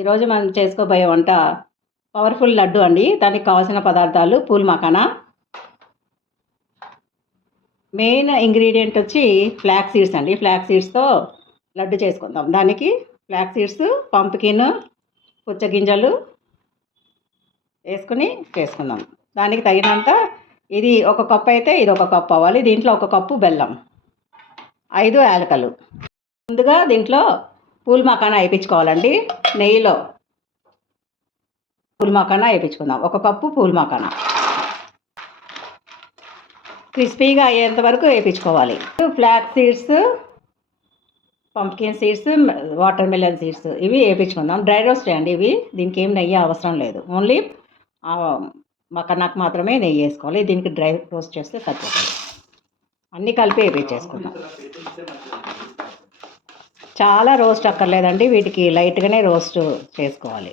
ఈరోజు మనం చేసుకోబోయే వంట పవర్ఫుల్ లడ్డు అండి. దానికి కావాల్సిన పదార్థాలు పూల్ మఖానా, మెయిన్ ఇంగ్రీడియంట్ వచ్చి ఫ్లాక్స్ సీడ్స్ అండి. ఫ్లాక్స్ సీడ్స్తో లడ్డు చేసుకుందాం. దానికి ఫ్లాక్స్ సీడ్స్, పంప్కిన్, పుచ్చగింజలు వేసుకుని చేసుకుందాం. దానికి తగినంత ఇది ఒక కప్పు అయితే ఇది ఒక కప్పు అవ్వాలి. దీంట్లో ఒక కప్పు బెల్లం, 5 యాలకలు. ముందుగా దీంట్లో పూల్ మఖానా వేయించుకోవాలండి. నెయ్యిలో పూల్ మఖానా వేయించుకుందాం. ఒక కప్పు పూల్ మఖానా క్రిస్పీగా అయ్యేంత వరకు వేయించుకోవాలి. Flax seeds, pumpkin seeds, water melon seeds ఇవి వేయించుకుందాం. డ్రై రోస్ట్ అండి ఇవి. దీనికి ఏం నెయ్యి అవసరం లేదు. ఓన్లీ మఖానాకు మాత్రమే నెయ్యి వేసుకోవాలి. దీనికి డ్రై రోస్ట్ చేస్తే సరిపోతుంది. అన్నీ కలిపి వేయించేసుకుందాం. చాలా రోస్ట్ అక్కర్లేదండి. వీటికి లైట్గానే రోస్ట్ చేసుకోవాలి.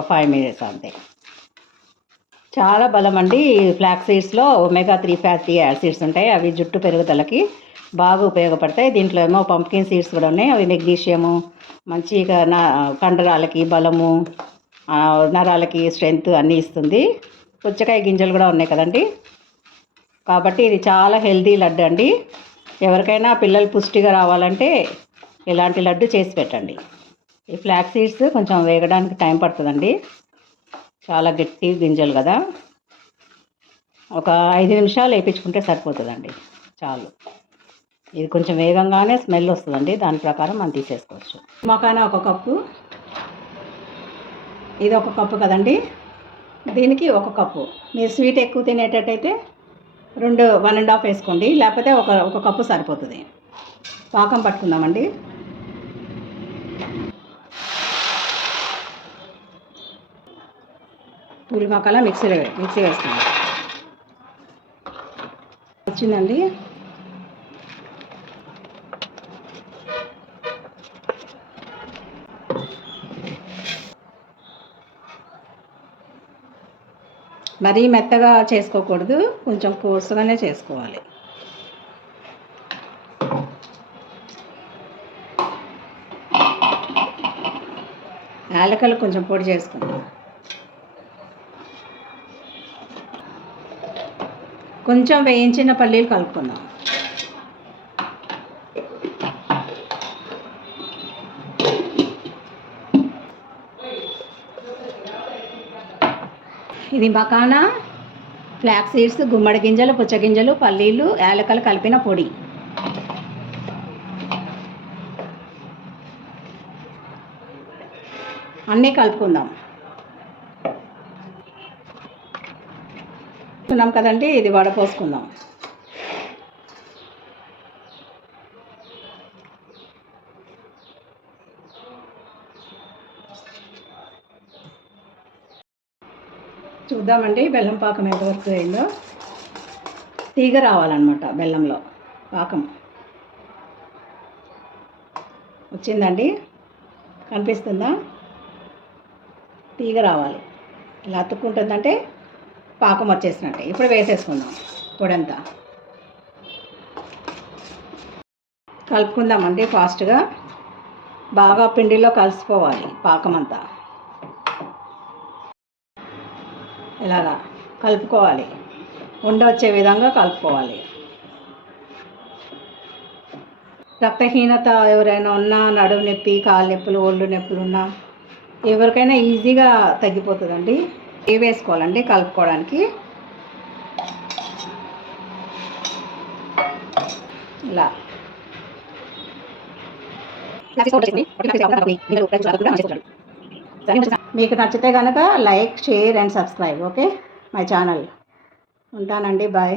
ఒక 5 మినిట్స్ అంతే. చాలా బలం అండి. ఫ్లాక్స్ సీడ్స్లో omega-3 ఫ్యాటీ యాసిడ్స్ ఉంటాయి. అవి జుట్టు పెరుగుదలకి బాగా ఉపయోగపడతాయి. దీంట్లో ఏమో పంప్కిన్ సీడ్స్ కూడా ఉన్నాయి. అవి మెగ్నీషియము, మంచిగా కండరాలకి బలము, నరాలకి స్ట్రెంగ్త్ అన్నీ ఇస్తుంది. పుచ్చకాయ గింజలు కూడా ఉన్నాయి కదండి. కాబట్టి ఇది చాలా హెల్తీ లడ్డు అండి. ఎవరికైనా పిల్లలు పుష్టిగా రావాలంటే ఇలాంటి లడ్డు చేసి పెట్టండి. ఈ ఫ్లాక్స్ సీడ్స్ కొంచెం వేగడానికి టైం పడుతుందండి. చాలా గట్టి గింజలు కదా. ఒక 5 నిమిషాలు వేయించుకుంటే సరిపోతుందండి. చాలు. ఇది కొంచెం వేగంగానే స్మెల్ వస్తుందండి. దాని ప్రకారం మనం తీసేసుకోవచ్చు. మఖానా ఒక కప్పు, ఇది ఒక కప్పు కదండి. దీనికి ఒక కప్పు. మీరు స్వీట్ ఎక్కువ తినేటట్టయితే 1.5 వేసుకోండి. లేకపోతే ఒక కప్పు సరిపోతుంది. పాకం పట్టుకుందామండి. పూల్ మఖానా మిక్సీ వేసుకుందాం. వచ్చిందండి. మరీ మెత్తగా చేసుకోకూడదు. కొంచెం కోర్సుగానే చేసుకోవాలి. యాలకలు కొంచెం పొడి చేసుకుందాం. కొంచెం వేయించిన పల్లీలు కలుపుకుందాం. ఇది మఖానా, ఫ్లాక్స్ సీడ్స్, గుమ్మడి గింజలు, పుచ్చగింజలు, పల్లీలు, యాలకలు కలిపిన పొడి. అన్నీ కలుపుకుందాం. ఉన్నాం కదండి. ఇది వడపోసుకుందాం. చూద్దామండి బెల్లం పాకం ఎంతవరకు అయిందో. తీగ రావాలన్నమాట. బెల్లంలో పాకం వచ్చిందండి. కనిపిస్తుందా? తీగ రావాలి. ఇలా అతుక్కుంటుందంటే పాకం వచ్చేసినట్టే. ఇప్పుడు వేసేసుకుందాం పొడంతా. కలుపుకుందామండి ఫాస్ట్గా. బాగా పిండిలో కలిసిపోవాలి పాకం అంతా. ఇలాగా కలుపుకోవాలి. ఉండ వచ్చే విధంగా కలుపుకోవాలి. రక్తహీనత ఎవరైనా ఉన్నా, నడుము నొప్పి, కాలు నొప్పులు, ఒళ్ళు నొప్పులు ఉన్నా ఎవరికైనా ఈజీగా తగ్గిపోతుందండి. ఇవి వేసుకోవాలండి కలుపుకోవడానికి. ఇలా మీకు నచ్చితే కనుక like, share and subscribe. Okay my channel. ఉంటానండి. బాయ్.